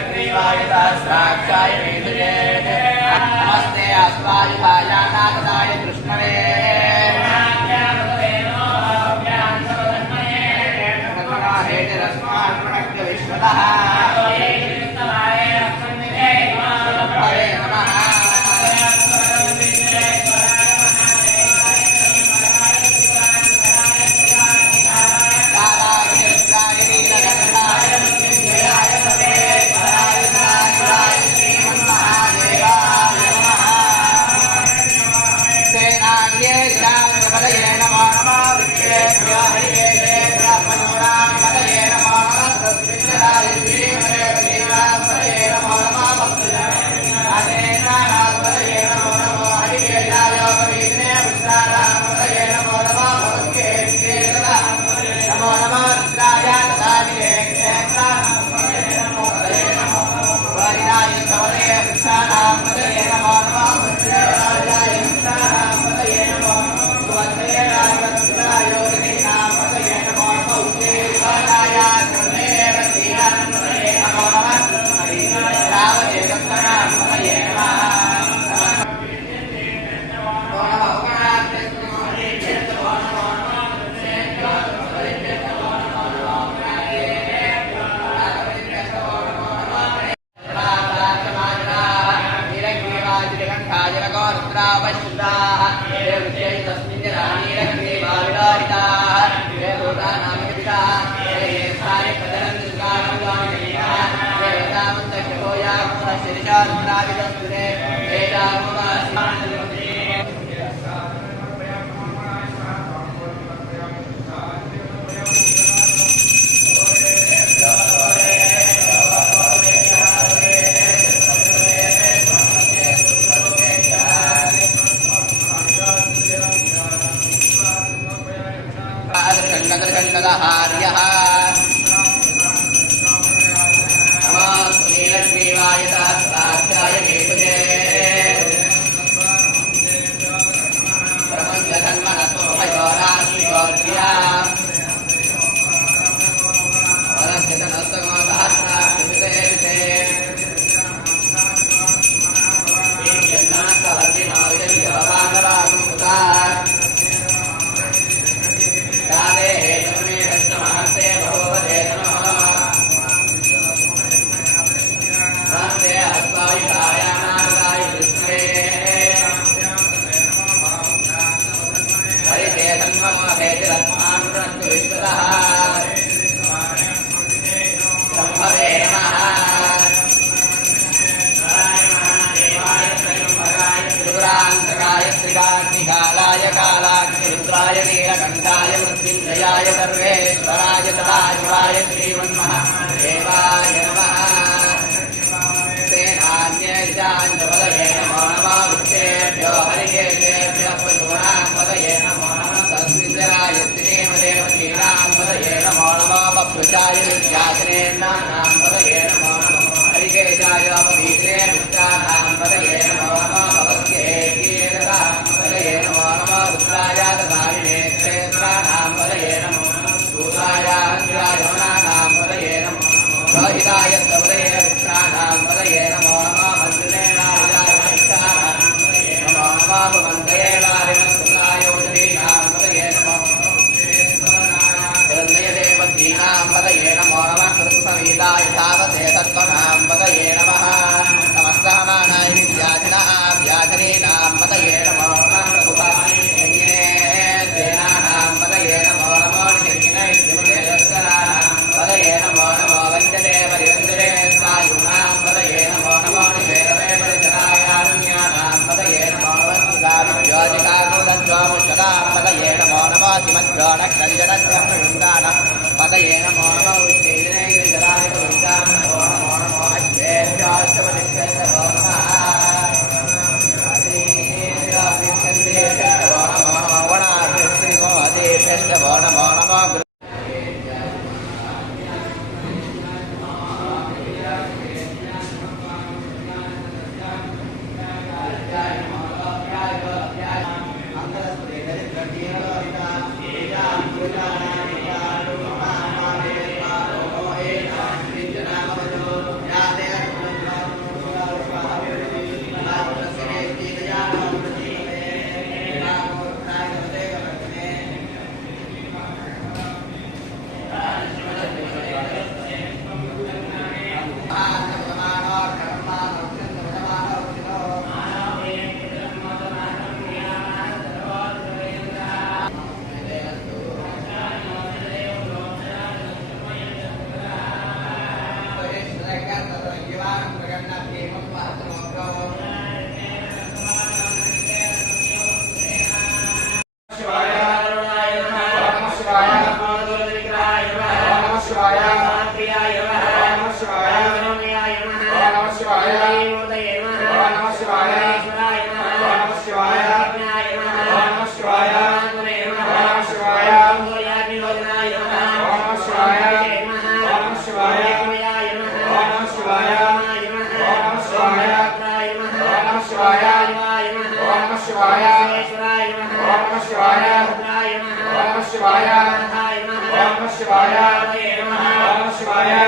नीलग्रीवाय सहस्राक्षाय वेदये नमस्ते अस्वायुधायानाथाय कृष्णवे विश्वतः कालाग्निरुद्राय नीलकण्ठाय मृत्युञ्जयाय सर्वेश्वराय सदाशिवाय श्रीमन्महादेवाय नमः सेनान्यैशाञ्चपदये नमो नमः वृक्षेभ्यो हरिकेशेभ्यः पशूनां नमो नमः तस्मिन्देवायत्रिनेमदेवतीनां पदये नमो नमः बभ्रुचाय विद्यासिनेन्नां पदये नमो नमः हरिकेशाय अपवीत्रे मित्राणां पदये नमो नमः भगवद्गीतां पदये नमो नमः रुद्राय ददामिने क्षेत्राणां पदये नमो नमः सूताय यमुनानां पदये नमो नमः रोहिताय पदये वृक्षाणां पदये नमो नमः मन्त्रिणेनाय वैष्णानां पदये नमो नमः भवन्तये वारिणस्सुताय उदरीणां पदये नमो नमः देवतीनां पदये नमो नमः कृत्सवीताय तावते శివాయ